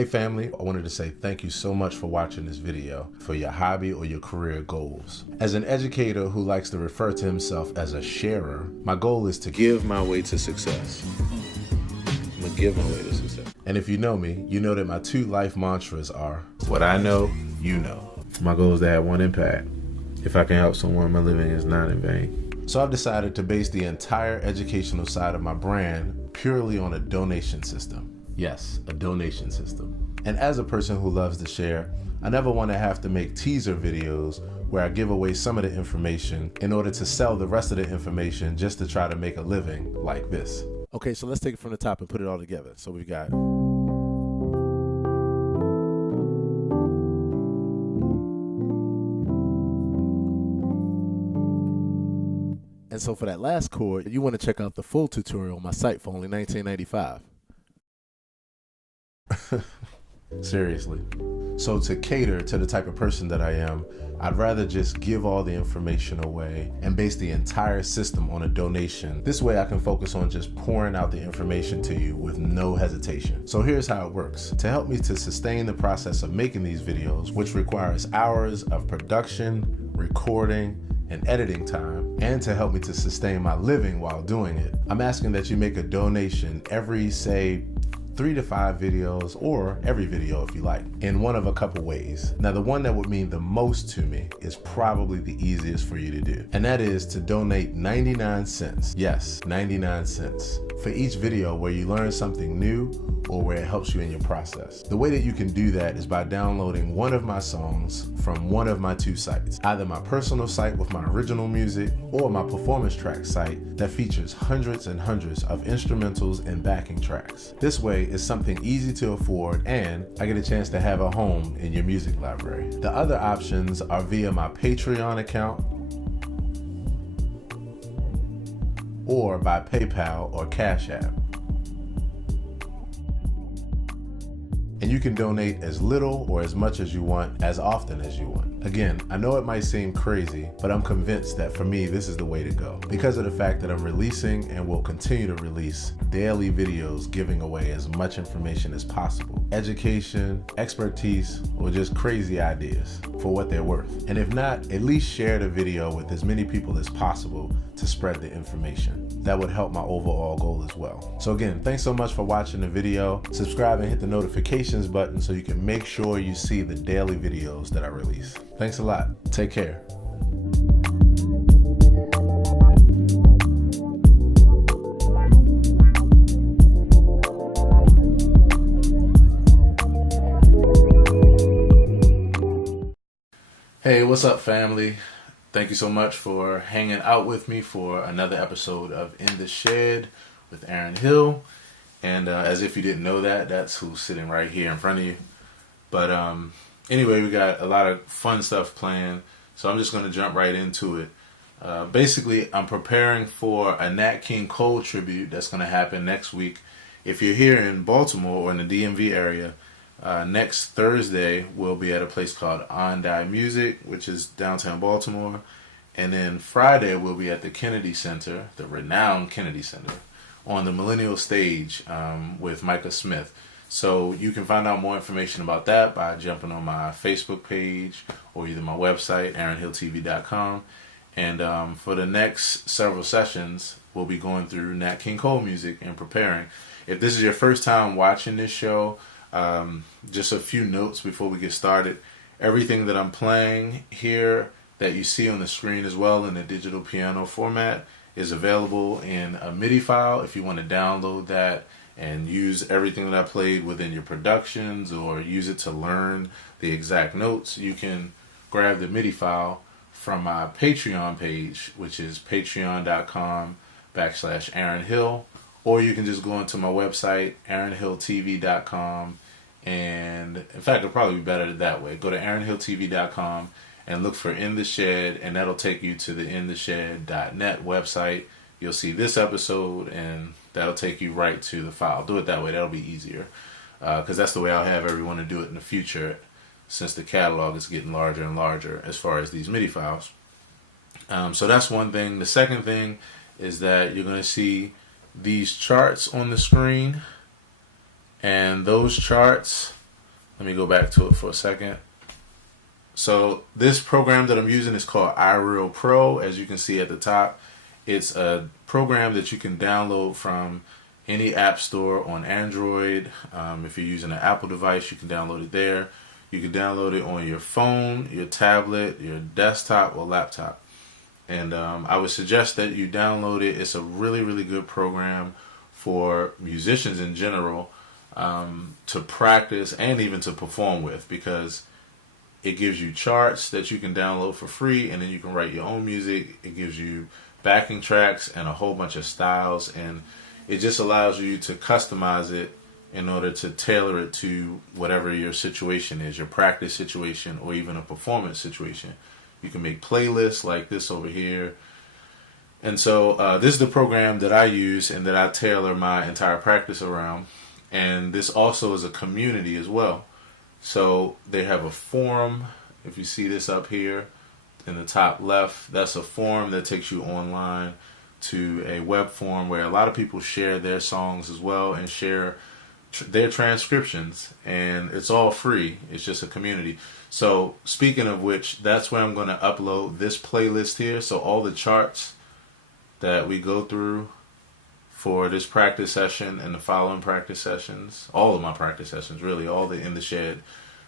Hey family, I wanted to say thank you so much for watching this video for your hobby or your career goals. As an educator who likes to refer to himself as a sharer, my goal is to give my way to success. I'm gonna give my way to success. And if you know me, you know that my two life mantras are, what I know, you know. My goal is to have one impact. If I can help someone, my living is not in vain. So I've decided to base the entire educational side of my brand purely on a donation system. Yes, a donation system. And as a person who loves to share, I never want to have to make teaser videos where I give away some of the information in order to sell the rest of the information just to try to make a living like this. Okay, so let's take it from the top and put it all together. So we've got and so for that last chord, you want to check out the full tutorial on my site for only $19.95. Seriously. So to cater to the type of person that I am, I'd rather just give all the information away and base the entire system on a donation. This way I can focus on just pouring out the information to you with no hesitation. So here's how it works. To help me to sustain the process of making these videos, which requires hours of production, recording, and editing time, and to help me to sustain my living while doing it, I'm asking that you make a donation every, say, 3 to 5 videos, or every video if you like, in one of a couple ways. Now, the one that would mean the most to me is probably the easiest for you to do, and that is to donate 99 cents. Yes, 99 cents for each video where you learn something new or where it helps you in your process. The way that you can do that is by downloading one of my songs from one of my two sites, either my personal site with my original music or my performance track site that features hundreds and hundreds of instrumentals and backing tracks. This way it's something easy to afford, and I get a chance to have a home in your music library. The other options are via my Patreon account or by PayPal or Cash App. And you can donate as little or as much as you want, as often as you want. Again, I know it might seem crazy, but I'm convinced that for me, this is the way to go, because of the fact that I'm releasing and will continue to release daily videos giving away as much information as possible. Education, expertise, or just crazy ideas for what they're worth. And if not, at least share the video with as many people as possible to spread the information. That would help my overall goal as well. So again, thanks so much for watching the video. Subscribe and hit the notifications button so you can make sure you see the daily videos that I release. Thanks a lot. Take care. Hey, what's up, family? Thank you so much for hanging out with me for another episode of In the Shed with Aaron Hill. And as if you didn't know that, that's who's sitting right here in front of you. But anyway, we got a lot of fun stuff planned, so I'm just going to jump right into it. Basically, I'm preparing for a Nat King Cole tribute that's going to happen next week. If you're here in Baltimore or in the DMV area, next Thursday we'll be at a place called Ondi Music, which is downtown Baltimore. And then Friday we'll be at the Kennedy Center, the renowned Kennedy Center, on the Millennial Stage with Micah Smith. So you can find out more information about that by jumping on my Facebook page or either my website, AaronHillTV.com. And for the next several sessions, we'll be going through Nat King Cole music and preparing. If this is your first time watching this show, just a few notes before we get started. Everything that I'm playing here that you see on the screen as well in the digital piano format is available in a MIDI file if you want to download that and use everything that I played within your productions or use it to learn the exact notes. You can grab the MIDI file from my Patreon page, which is patreon.com/Aaron Hill, or you can just go into my website, AaronHillTV.com, and in fact, it'll probably be better that way. Go to AaronHillTV.com and look for In the Shed, and that'll take you to the InTheShed.net website. You'll see this episode, and that'll take you right to the file. Do it that way. That'll be easier, because that's the way I'll have everyone to do it in the future, since the catalog is getting larger and larger as far as these MIDI files. So that's one thing. The second thing is that you're going to see these charts on the screen, and those charts Let me go back to it for a second. So this program that I'm using is called iReal Pro. As you can see at the top, it's a program that you can download from any app store on Android. If you're using an Apple device, you can download it there. You can download it on your phone, your tablet, your desktop, or laptop. And I would suggest that you download it. It's a really, really good program for musicians in general to practice and even to perform with, because it gives you charts that you can download for free, and then you can write your own music. It gives you backing tracks and a whole bunch of styles, and it just allows you to customize it in order to tailor it to whatever your situation is, your practice situation or even a performance situation. You can make playlists like this over here. And so this is the program that I use and that I tailor my entire practice around. And this also is a community as well. So they have a forum. If you see this up here in the top left, that's a forum that takes you online to a web forum where a lot of people share their songs as well and share their transcriptions, and it's all free. It's just a community. So speaking of which, that's where I'm going to upload this playlist here. So all the charts that we go through for this practice session and the following practice sessions, all of my practice sessions, really, all the In the Shed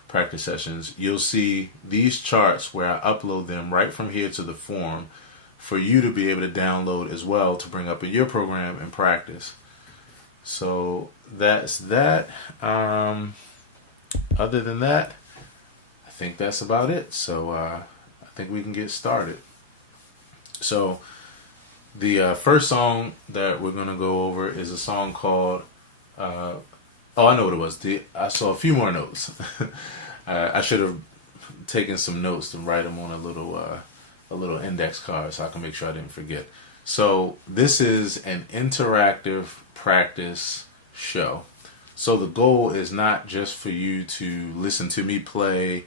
practice sessions, you'll see these charts where I upload them right from here to the forum for you to be able to download as well to bring up in your program and practice. So that's that. Other than that, I think that's about it. So I think we can get started. So the first song that we're going to go over is a song called, I know what it was. I saw a few more notes. I should have taken some notes and write them on a little index card so I can make sure I didn't forget. So this is an interactive practice show. So the goal is not just for you to listen to me play,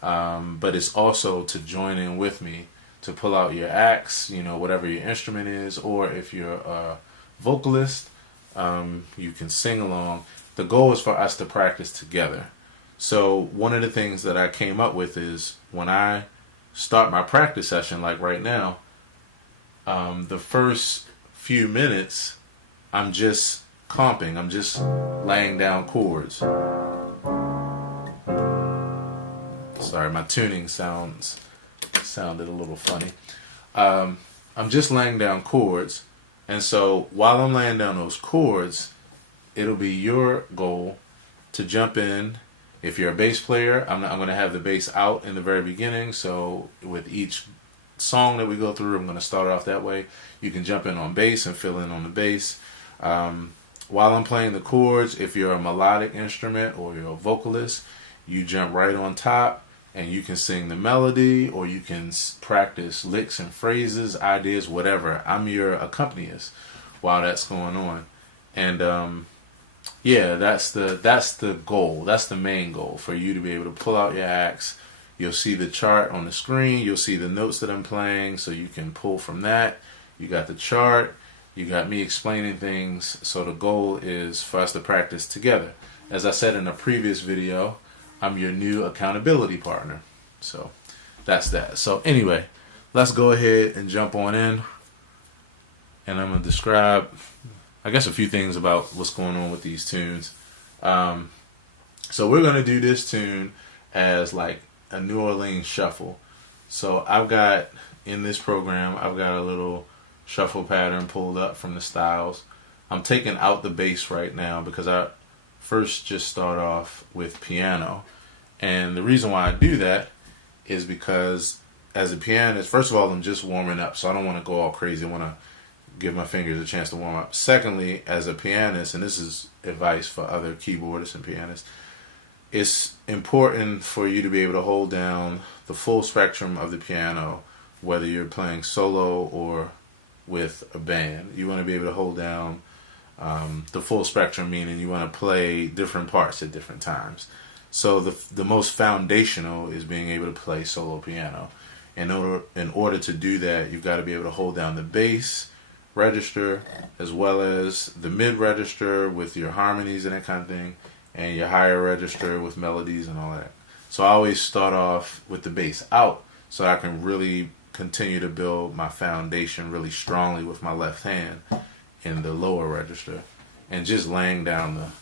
but it's also to join in with me, to pull out your axe, whatever your instrument is, or if you're a vocalist, you can sing along. The goal is for us to practice together. So one of the things that I came up with is when I start my practice session, like right now, the first few minutes, I'm just comping. I'm just laying down chords. Sorry, my tuning sounded a little funny. I'm just laying down chords. And so while I'm laying down those chords, it'll be your goal to jump in. If you're a bass player, I'm going to have the bass out in the very beginning. So with each song that we go through, I'm going to start off that way. You can jump in on bass and fill in on the bass. While I'm playing the chords, if you're a melodic instrument or you're a vocalist, you jump right on top and you can sing the melody, or you can practice licks and phrases, ideas, whatever. I'm your accompanist while that's going on. And that's the goal. That's the main goal, for you to be able to pull out your axe. You'll see the chart on the screen. You'll see the notes that I'm playing, so you can pull from that. You got the chart. You got me explaining things. So the goal is for us to practice together. As I said in a previous video, I'm your new accountability partner. So that's that. So anyway, let's go ahead and jump on in. And I'm going to describe, I guess, a few things about what's going on with these tunes. So we're going to do this tune as like a New Orleans shuffle. So I've got, in this program, I've got a little shuffle pattern pulled up from the styles. I'm taking out the bass right now because I first just start off with piano. And the reason why I do that is because as a pianist, first of all, I'm just warming up, so I don't want to go all crazy. I want to give my fingers a chance to warm up. Secondly, as a pianist, and this is advice for other keyboardists and pianists, it's important for you to be able to hold down the full spectrum of the piano, whether you're playing solo or with a band. You want to be able to hold down the full spectrum, meaning you want to play different parts at different times. So the most foundational is being able to play solo piano. In order to do that, you've got to be able to hold down the bass register as well as the mid register with your harmonies and that kind of thing, and your higher register with melodies and all that. So I always start off with the bass out so I can really continue to build my foundation really strongly with my left hand in the lower register and just laying down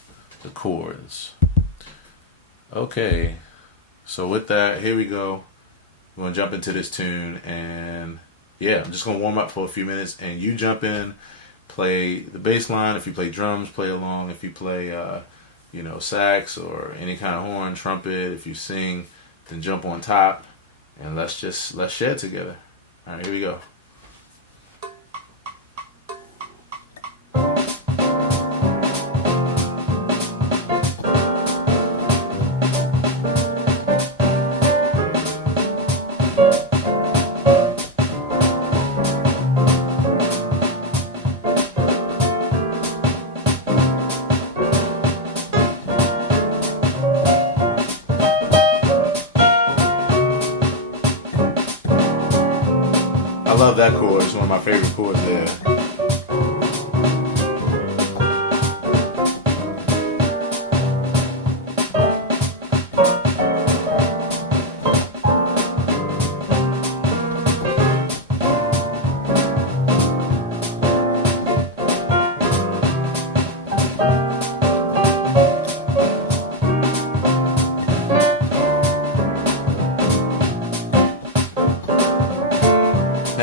the chords. Okay, so with that, here we go. We're going to jump into this tune, and yeah, I'm just going to warm up for a few minutes, and you jump in, play the bass line. If you play drums, play along. If you play sax or any kind of horn, trumpet, if you sing, then jump on top, and let's share together. All right, here we go. I love that chord. It's one of my favorite chords there.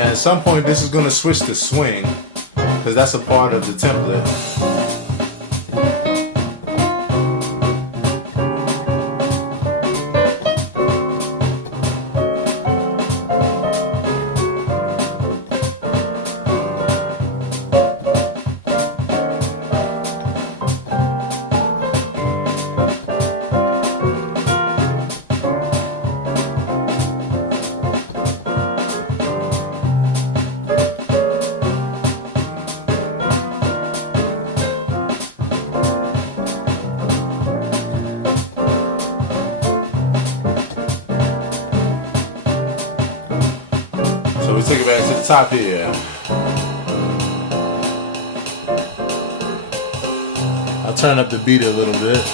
At some point this is going to switch to swing because that's a part of the template. So we take it back to the top here. I'll turn up the beat a little bit.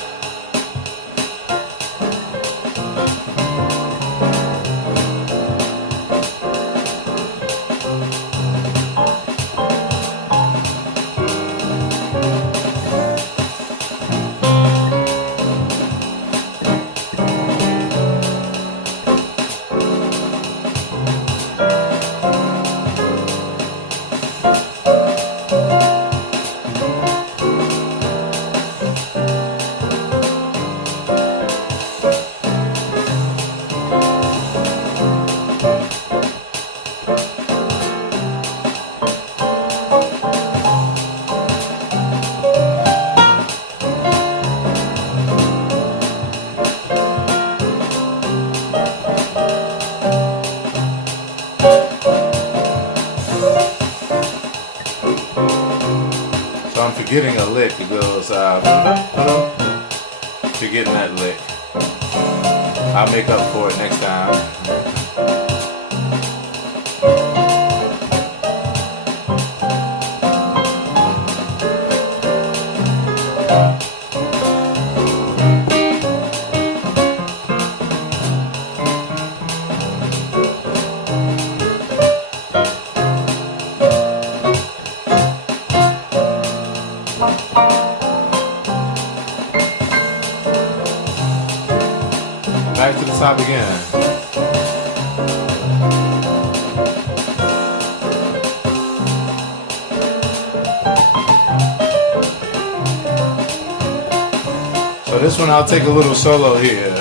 So I'm forgetting a lick. It goes, forgetting that lick. I'll make up for it next time. Back to the top again. So this one I'll take a little solo here,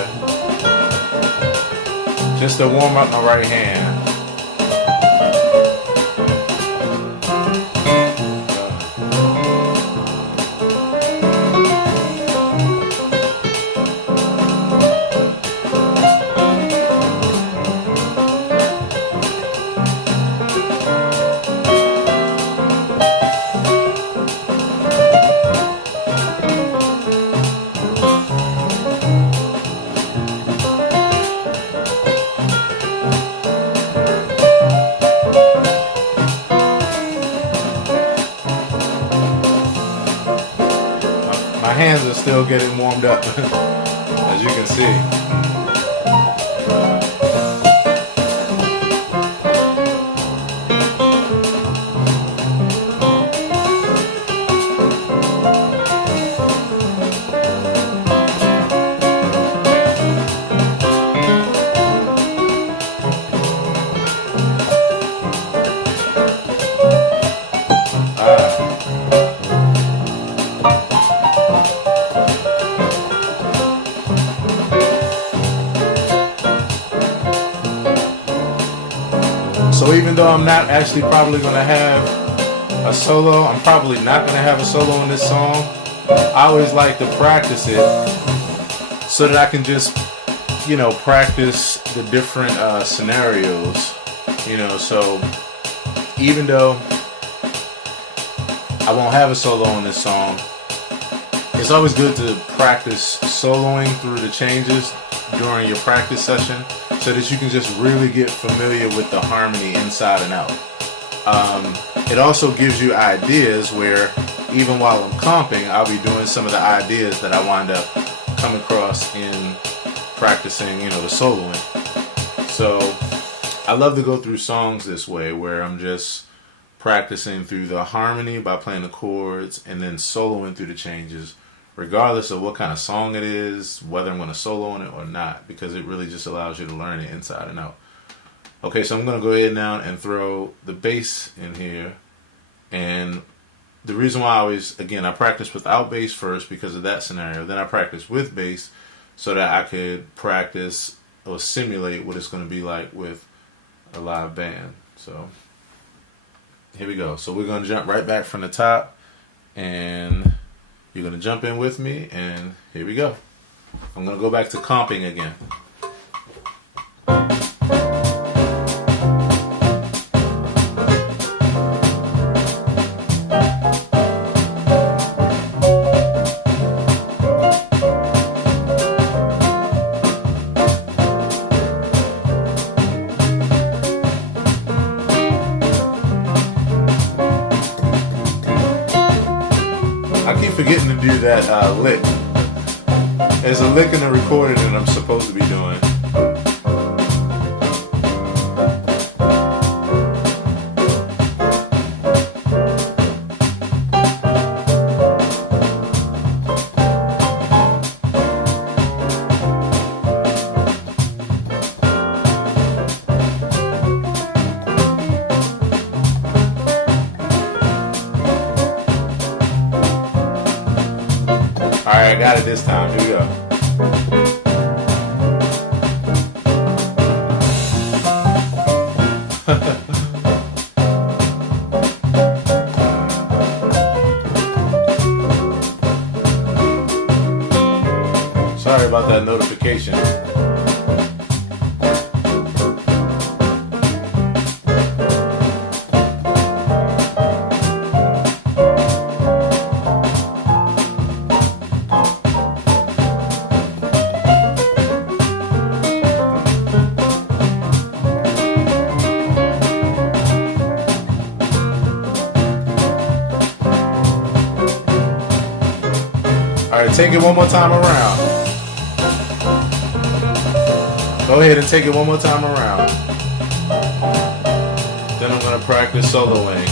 just to warm up my right hand. still getting warmed up, as you can see. So even though I'm not actually probably going to have a solo, I'm probably not going to have a solo in this song. I always like to practice it so that I can just, practice the different scenarios, so even though I won't have a solo on this song, it's always good to practice soloing through the changes during your practice session so that you can just really get familiar with the harmony inside and out. It also gives you ideas where even while I'm comping, I'll be doing some of the ideas that I wind up coming across in practicing, the soloing. So I love to go through songs this way where I'm just practicing through the harmony by playing the chords and then soloing through the changes, regardless of what kind of song it is, whether I'm going to solo on it or not, because it really just allows you to learn it inside and out. Okay, so I'm going to go ahead now and throw the bass in here. And the reason why I practice without bass first because of that scenario. Then I practice with bass so that I could practice or simulate what it's going to be like with a live band. So here we go. So we're going to jump right back from the top, and you're going to jump in with me, and here we go. I'm going to go back to comping again. I keep forgetting to do that lick. There's a lick in the recording that I'm supposed to be doing. Alright, I got it this time. Here we go. Sorry about that notification. Alright, take it one more time around. Go ahead and take it one more time around. Then I'm going to practice soloing.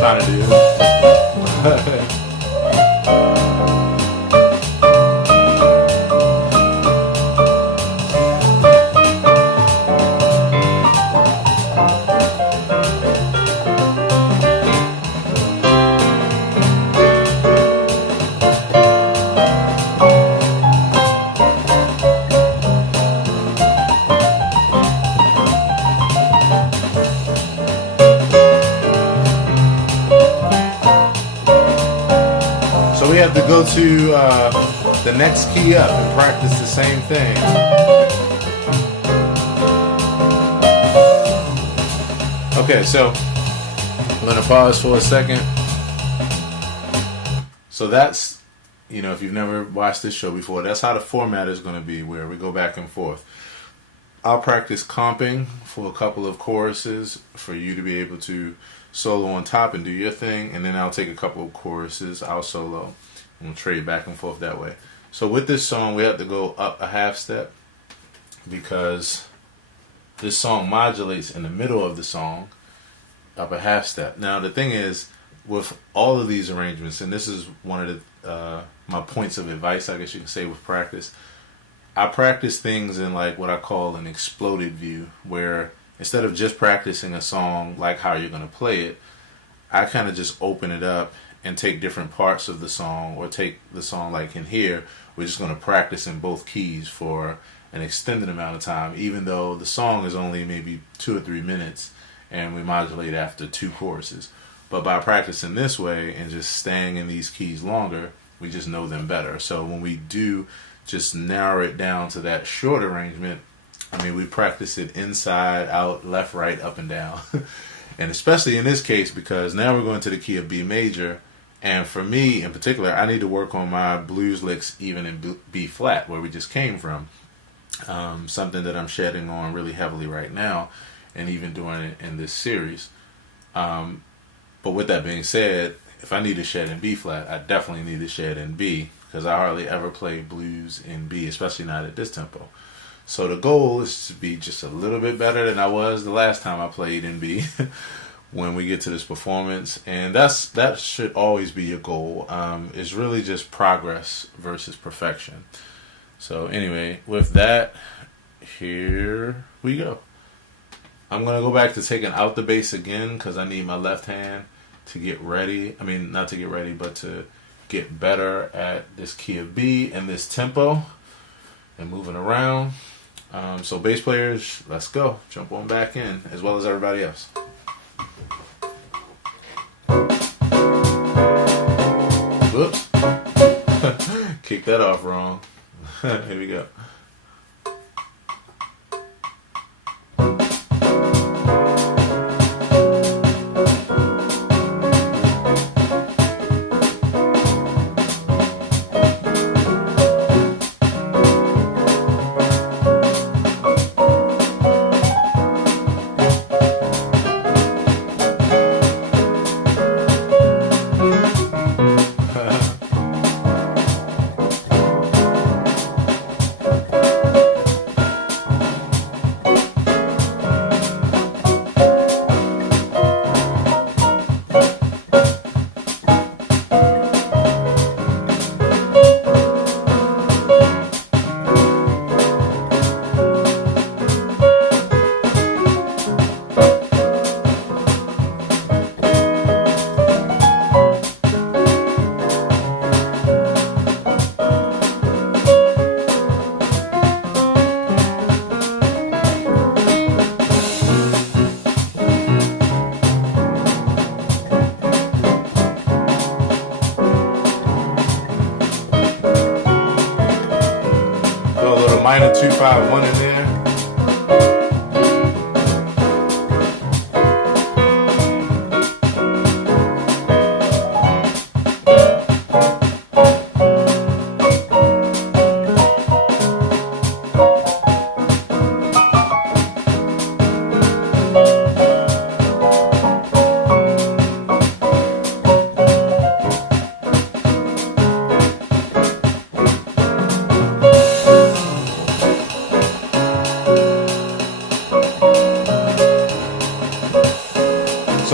was trying to do. So we have to go to the next key up and practice the same thing. Okay, so I'm going to pause for a second. So that's, if you've never watched this show before, that's how the format is going to be, where we go back and forth. I'll practice comping for a couple of choruses for you to be able to solo on top and do your thing, and then I'll take a couple of choruses, I'll solo, and we'll trade back and forth that way. So with this song, we have to go up a half step because this song modulates in the middle of the song up a half step. Now the thing is, with all of these arrangements, and this is one of the my points of advice, I guess you can say, with practice, I practice things in like what I call an exploded view, where instead of just practicing a song like how you're going to play it, I kind of just open it up and take different parts of the song, or take the song like in here, we're just going to practice in both keys for an extended amount of time, even though the song is only maybe 2 or 3 minutes and we modulate after 2 choruses. But by practicing this way and just staying in these keys longer, we just know them better. So when we do just narrow it down to that short arrangement, we practice it inside, out, left, right, up, and down. And especially in this case, because now we're going to the key of B major. And for me in particular, I need to work on my blues licks even in B flat, where we just came from. Something that I'm shedding on really heavily right now, and even doing it in this series. But with that being said, if I need to shed in B flat, I definitely need to shed in B, because I hardly ever play blues in B, especially not at this tempo. So the goal is to be just a little bit better than I was the last time I played in B when we get to this performance. And that should always be your goal. It's really just progress versus perfection. So anyway, with that, here we go. I'm going to go back to taking out the bass again, because I need my left hand to get ready. Not to get ready, but to get better at this key of B and this tempo and moving around. So bass players, let's go. Jump on back in, as well as everybody else. Whoops. Kick that off wrong. Here we go. Minor 2-5-1 in there.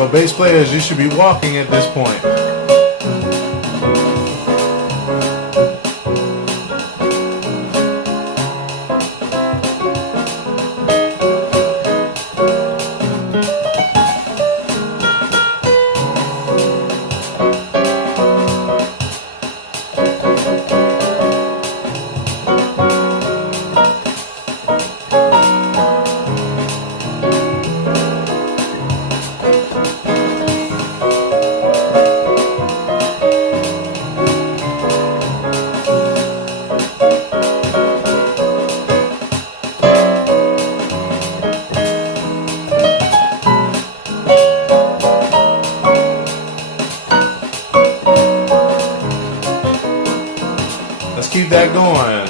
So bass players, you should be walking at this point. Let's keep that going.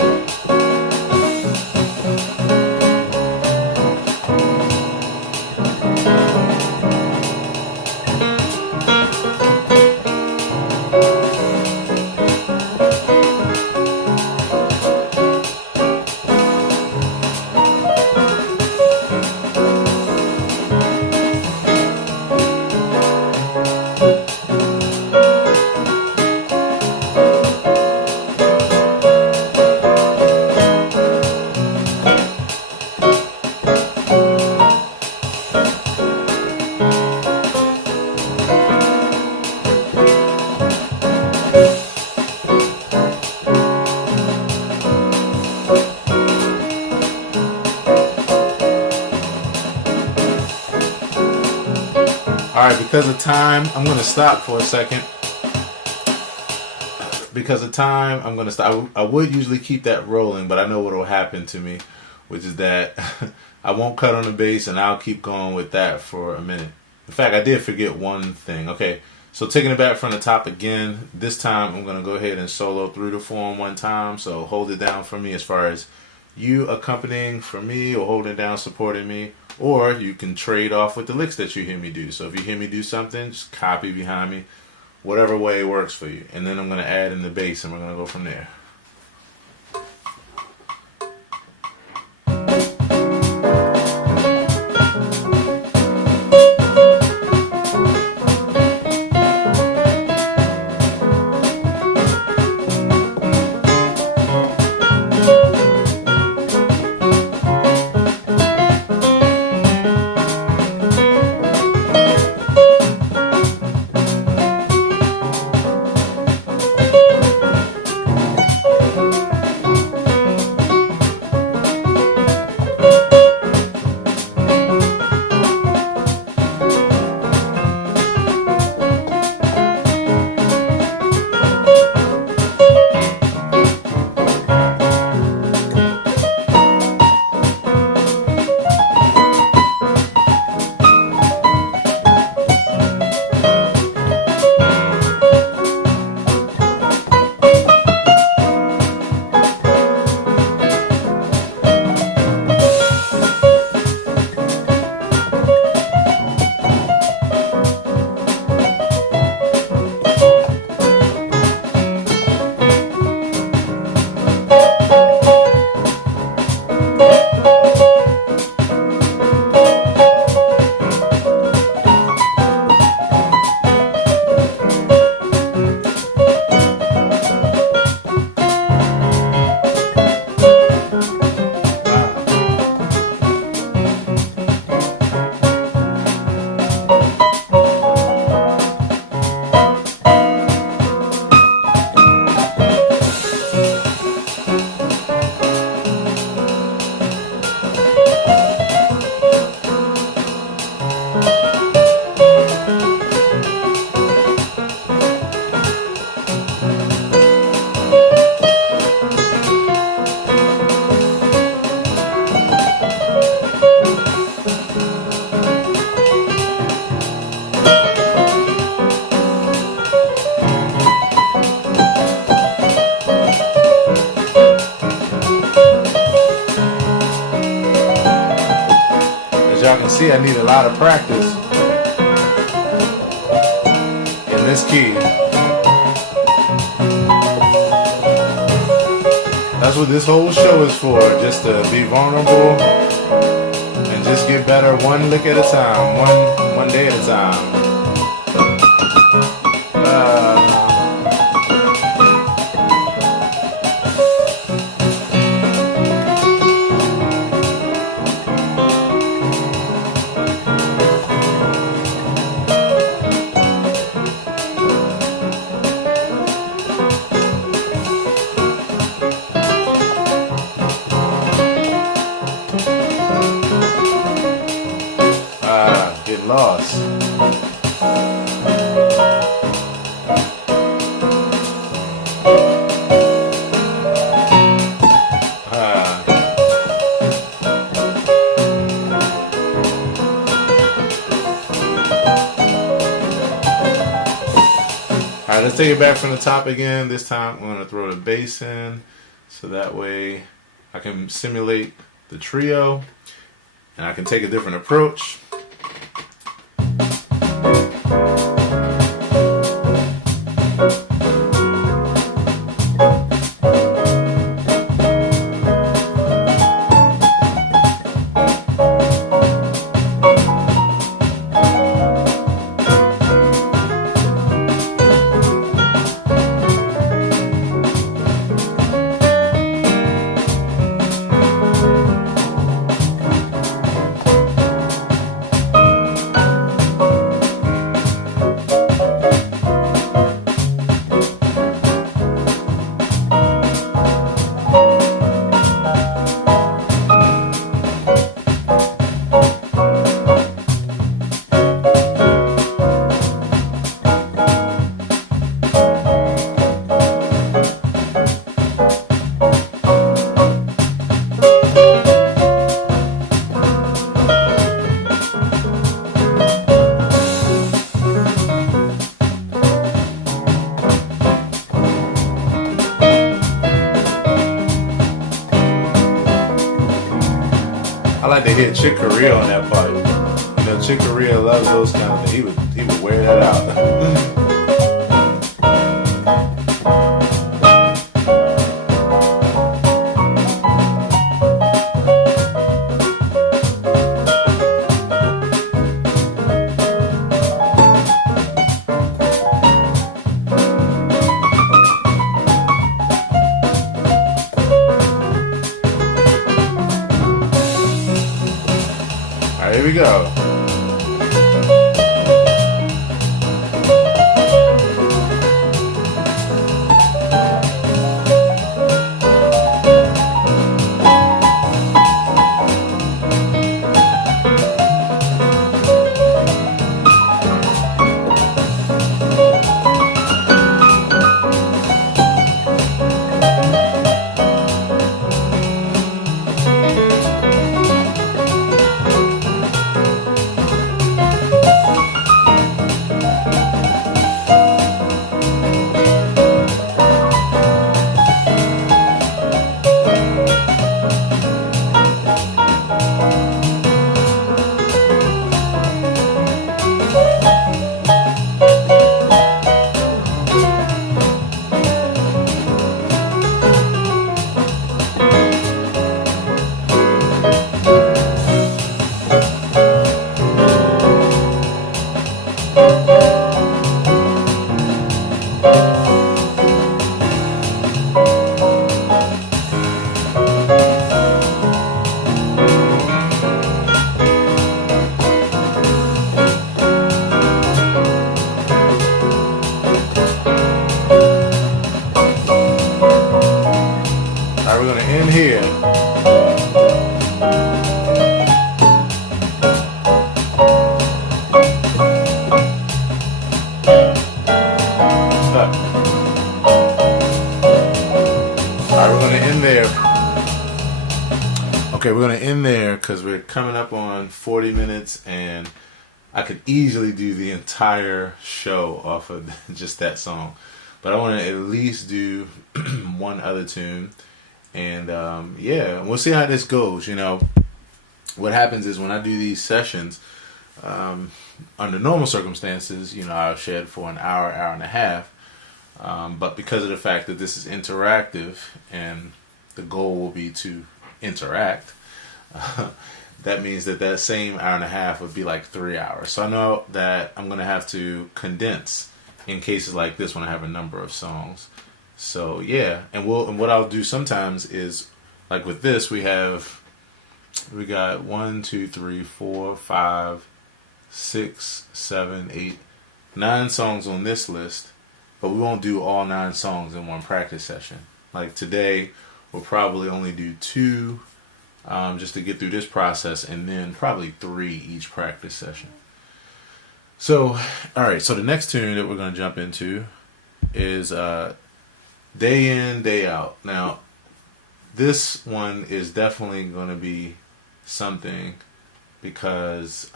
Alright, because of time, I'm going to stop for a second. Because of time, I'm going to stop. I would usually keep that rolling, but I know what will happen to me, which is that I won't cut on the bass, and I'll keep going with that for a minute. In fact, I did forget one thing. Okay, so taking it back from the top again, this time I'm going to go ahead and solo through the form one time, so hold it down for me as far as you accompanying for me or holding down, supporting me. Or you can trade off with the licks that you hear me do. So if you hear me do something, just copy behind me, whatever way works for you. And then I'm going to add in the bass and we're going to go from there. Y'all can see I need a lot of practice in this key. That's what this whole show is for, just to be vulnerable and just get better one lick at a time, one day at a time. getting lost. Alright, let's take it back from the top again. This time I'm going to throw the bass in so that way I can simulate the trio and I can take a different approach. I like to hit Chick Corea on that part. You know, Chick Corea loves those kind of things. He would wear that out. Here we go. We're going to end here. Alright, we're going to end there. Okay, we're going to end there because we're coming up on 40 minutes and I could easily do the entire show off of just that song. But I want to at least do one other tune. And yeah, we'll see how this goes. You know, what happens is when I do these sessions, under normal circumstances, you know, I'll shed for an hour, hour and a half. But because of the fact that this is interactive and the goal will be to interact, that means that that same hour and a half would be like 3 hours. So I know that I'm going to have to condense in cases like this when I have a number of songs. So yeah, and what I'll do sometimes is, like with this, we got 1, 2, 3, 4, 5, 6, 7, 8, 9 songs on this list, but we won't do all 9 songs in one practice session. Like today, we'll probably only do 2, just to get through this process, and then probably 3 each practice session. So, all right. So the next tune that we're gonna jump into is "Day In, Day Out." Now, this one is definitely gonna be something because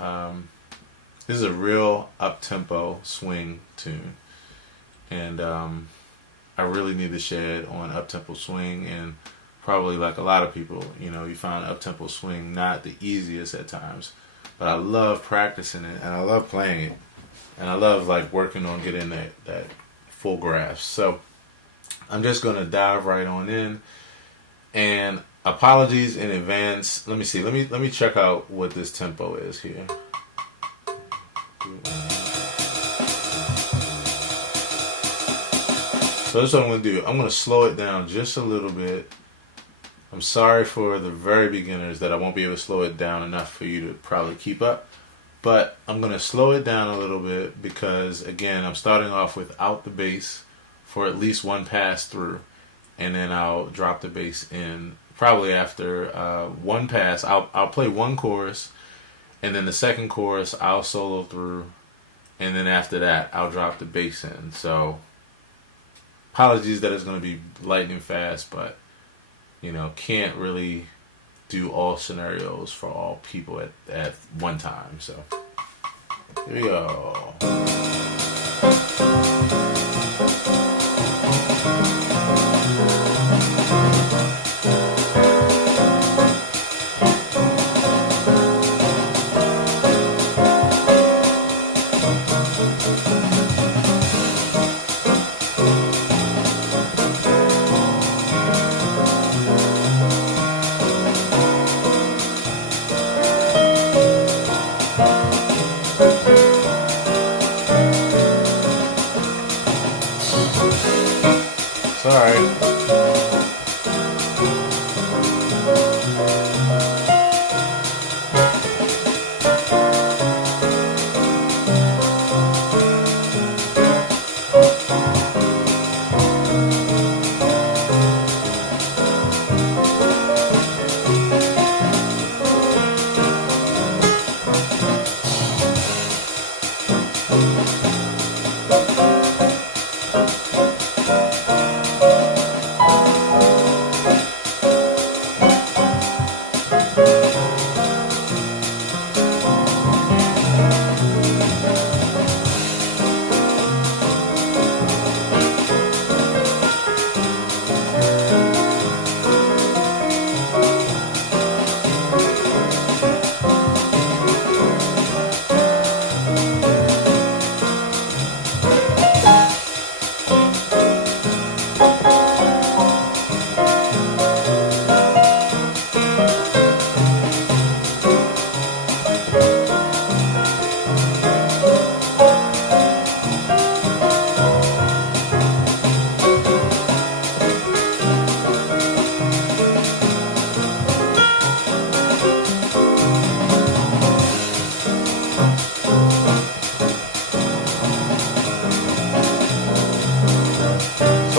this is a real up tempo swing tune, and I really need to shed on up tempo swing, and probably like a lot of people, you find up tempo swing not the easiest at times, but I love practicing it and I love playing it, and I love like working on getting that full grasp. So I'm just gonna dive right on in, and apologies in advance. Let me see. Let me check out what this tempo is here. So this is what I'm going to do. I'm going to slow it down just a little bit. I'm sorry for the very beginners that I won't be able to slow it down enough for you to probably keep up. But I'm going to slow it down a little bit because, again, I'm starting off without the bass for at least one pass through. And then I'll drop the bass in probably after one pass. I'll play one chorus, and then the second chorus I'll solo through. And then after that, I'll drop the bass in. So apologies that it's going to be lightning fast, but can't really do all scenarios for all people at one time. So here we go. Sorry.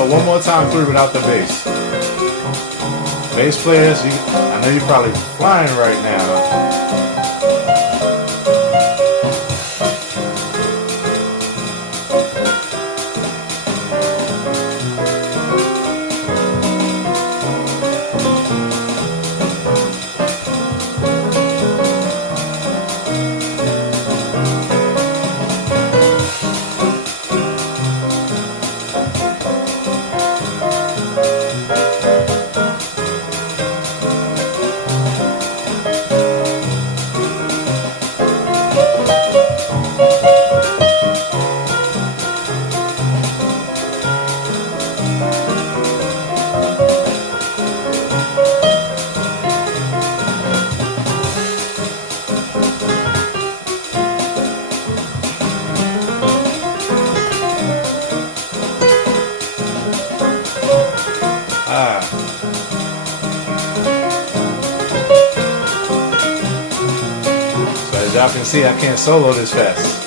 One more time through without the bass. Bass players, I know you're probably flying right now. As y'all can see, I can't solo this fast.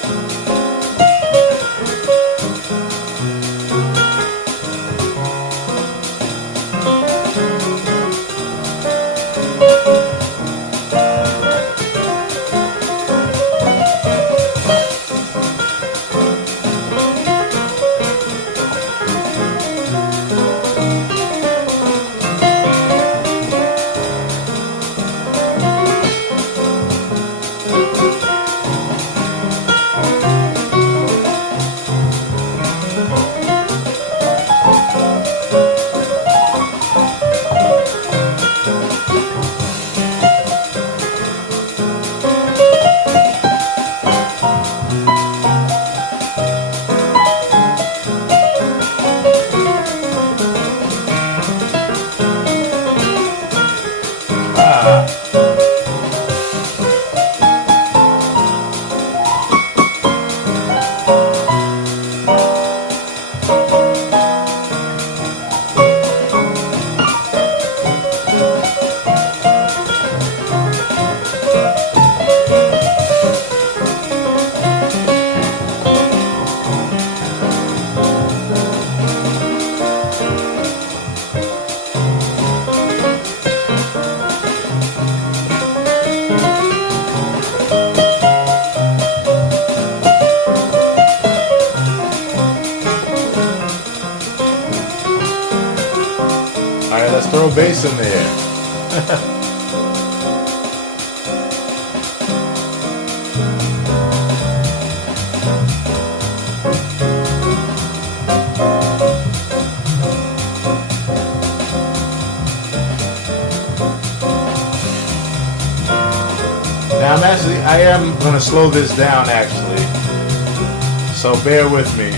bass in there. Now I am going to slow this down actually, so bear with me.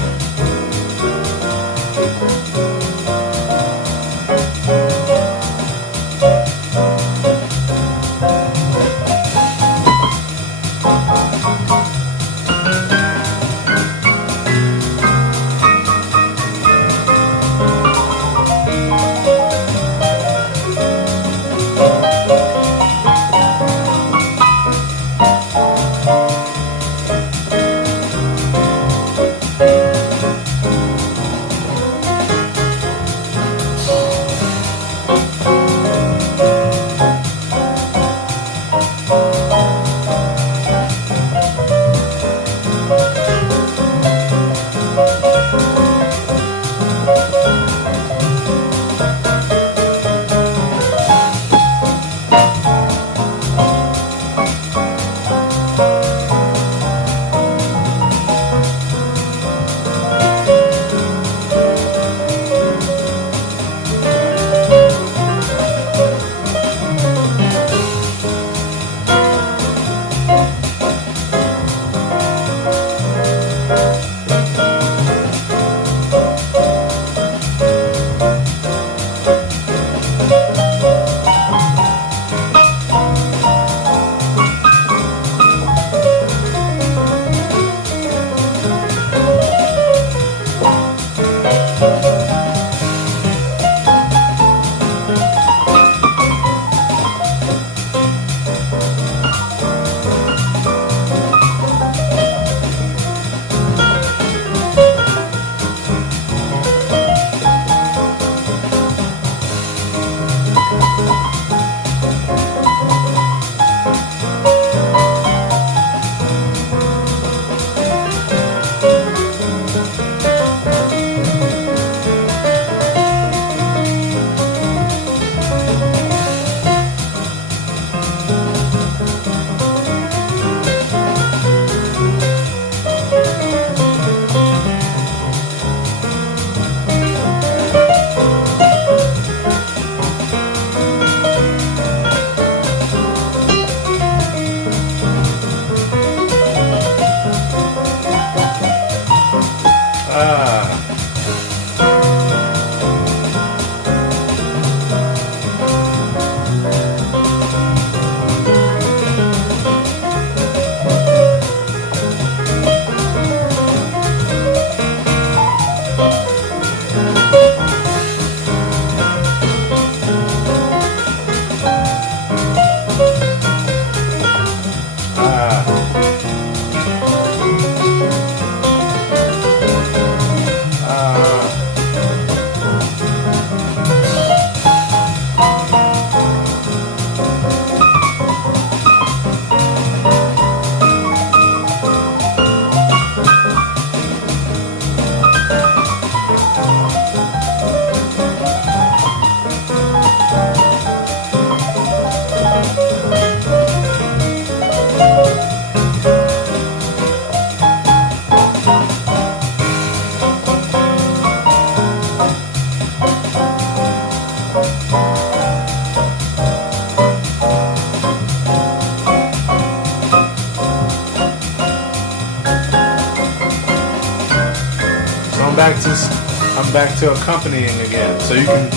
I'm back to accompanying again, so you can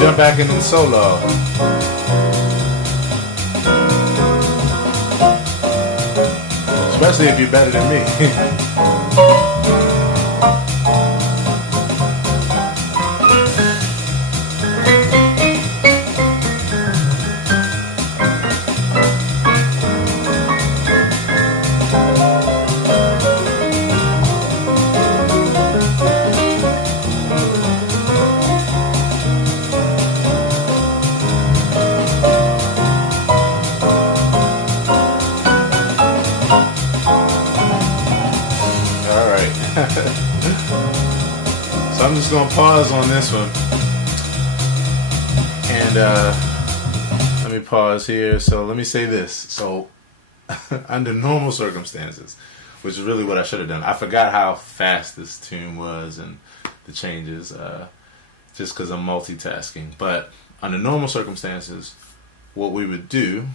jump back into the solo. Especially if you're better than me. So I'm just gonna pause on this one, And let me pause here. So let me say this. So under normal circumstances, which is really what I should have done, I forgot how fast this tune was and the changes, just because I'm multitasking. But under normal circumstances, what we would do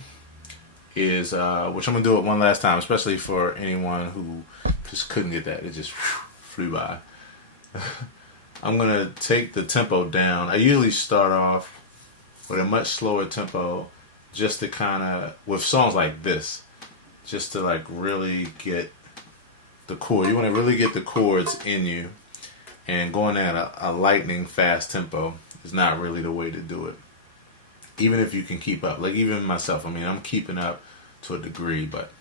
is, which I'm going to do it one last time, especially for anyone who just couldn't get that. It just flew by. I'm going to take the tempo down. I usually start off with a much slower tempo just to kind of, with songs like this, just to like really get the chord. You want to really get the chords in you, and going at a lightning fast tempo is not really the way to do it. Even if you can keep up, like even myself, I mean, I'm keeping up to a degree, but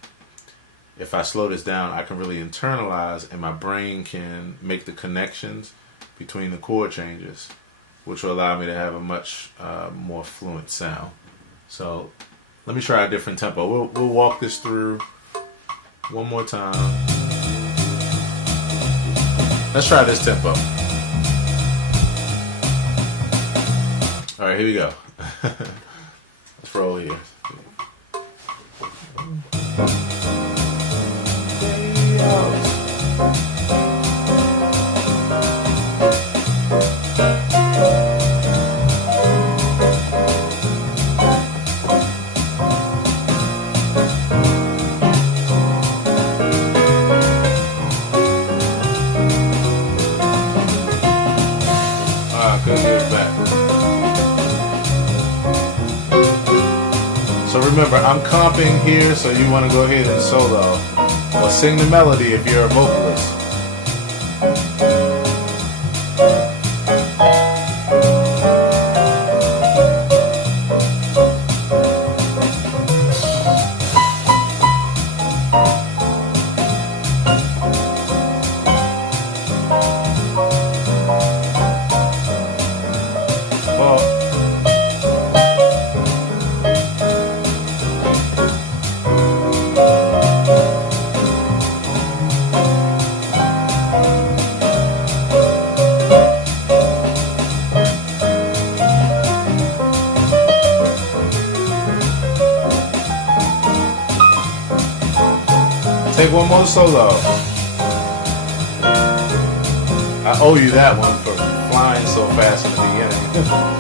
if I slow this down, I can really internalize, and my brain can make the connections between the chord changes, which will allow me to have a much more fluent sound. So let me try a different tempo. We'll walk this through one more time. Let's try this tempo. All right, here we go. Let's roll here. So remember, I'm comping here, so you want to go ahead and solo or sing the melody if you're a vocalist. Take one more solo. I owe you that one for flying so fast in the beginning.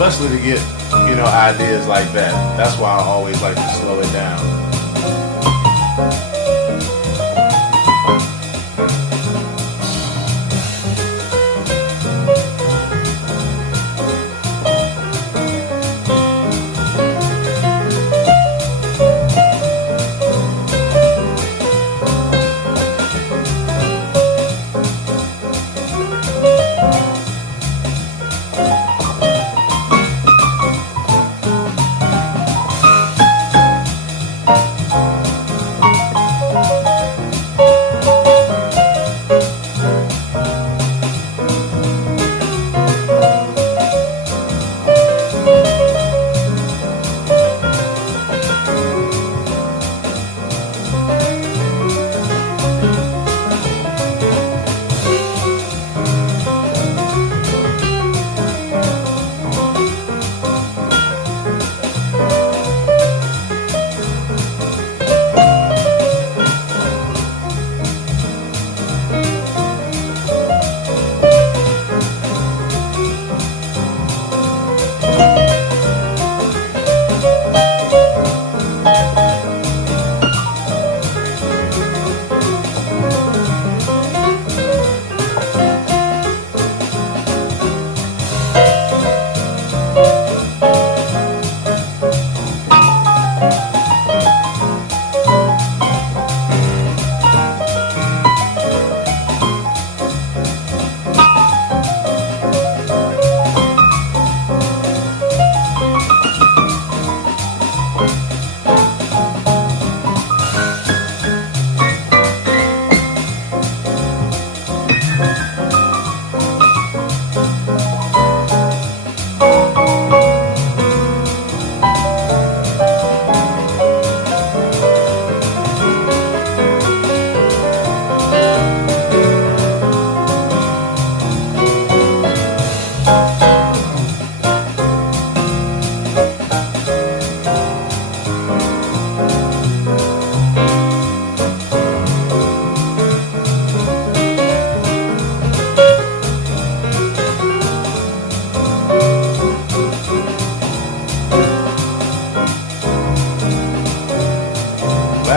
Especially to get, ideas like that. That's why I always like to slow it down.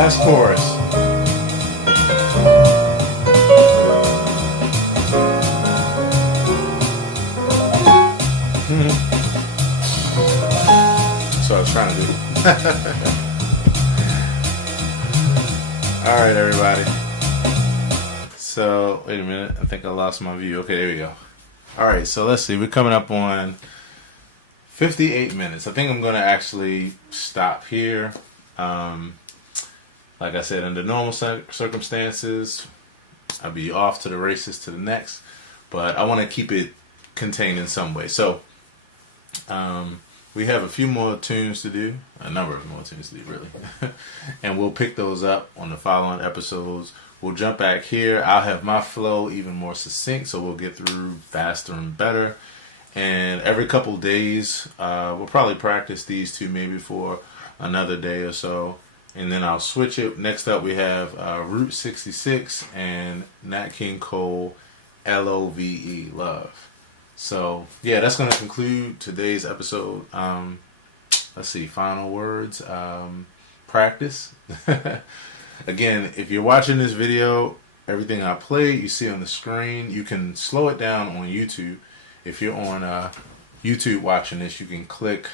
last chorus. That's what I was trying to do. Alright, everybody. So, wait a minute. I think I lost my view. Okay, there we go. Alright, so let's see. We're coming up on 58 minutes. I think I'm going to actually stop here. Like I said, under normal circumstances, I'll be off to the races to the next. But I want to keep it contained in some way. So, we have a few more tunes to do. A number of more tunes to do, really. And we'll pick those up on the following episodes. We'll jump back here. I'll have my flow even more succinct, so we'll get through faster and better. And every couple days, we'll probably practice these two maybe for another day or so. And then I'll switch it. Next up, we have Route 66 and Nat King Cole, Love. Love. So, yeah, that's going to conclude today's episode. Let's see, final words. Practice. Again, if you're watching this video, everything I play, you see on the screen. You can slow it down on YouTube. If you're on YouTube watching this, you can click,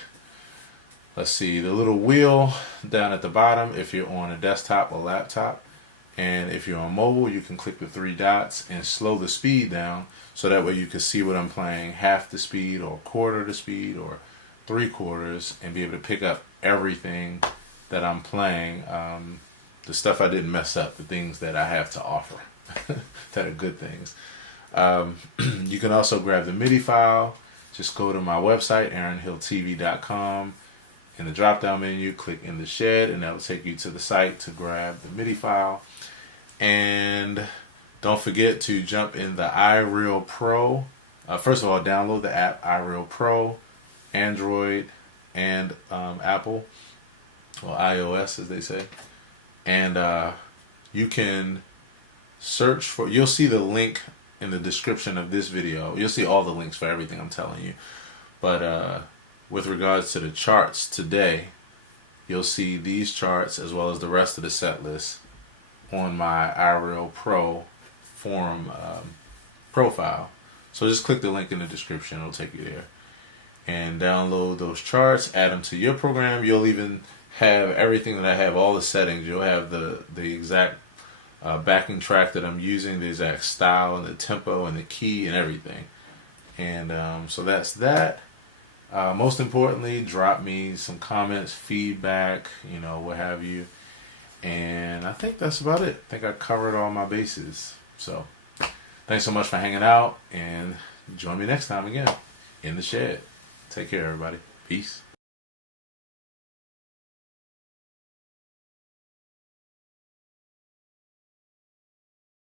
let's see, the little wheel down at the bottom if you're on a desktop or laptop. And if you're on mobile, you can click the three dots and slow the speed down so that way you can see what I'm playing, half the speed or quarter the speed or 3/4, and be able to pick up everything that I'm playing, the stuff I didn't mess up, the things that I have to offer that are good things. You can also grab the MIDI file. Just go to my website, AaronHillTV.com. In the drop-down menu, click In the Shed, and that will take you to the site to grab the MIDI file. And don't forget to jump in the iReal Pro. First of all, download the app iReal Pro, Android and Apple, or iOS as they say. And you can search for, you'll see the link in the description of this video. You'll see all the links for everything I'm telling you. But with regards to the charts today, you'll see these charts as well as the rest of the set list on my iReal Pro forum profile. So just click the link in the description, it'll take you there. And download those charts, add them to your program. You'll even have everything that I have, all the settings. You'll have the exact backing track that I'm using, the exact style and the tempo and the key and everything. And so that's that. Most importantly, drop me some comments, feedback, what have you. And I think that's about it. I think I covered all my bases. So thanks so much for hanging out, and join me next time again in the shed. Take care, everybody. Peace.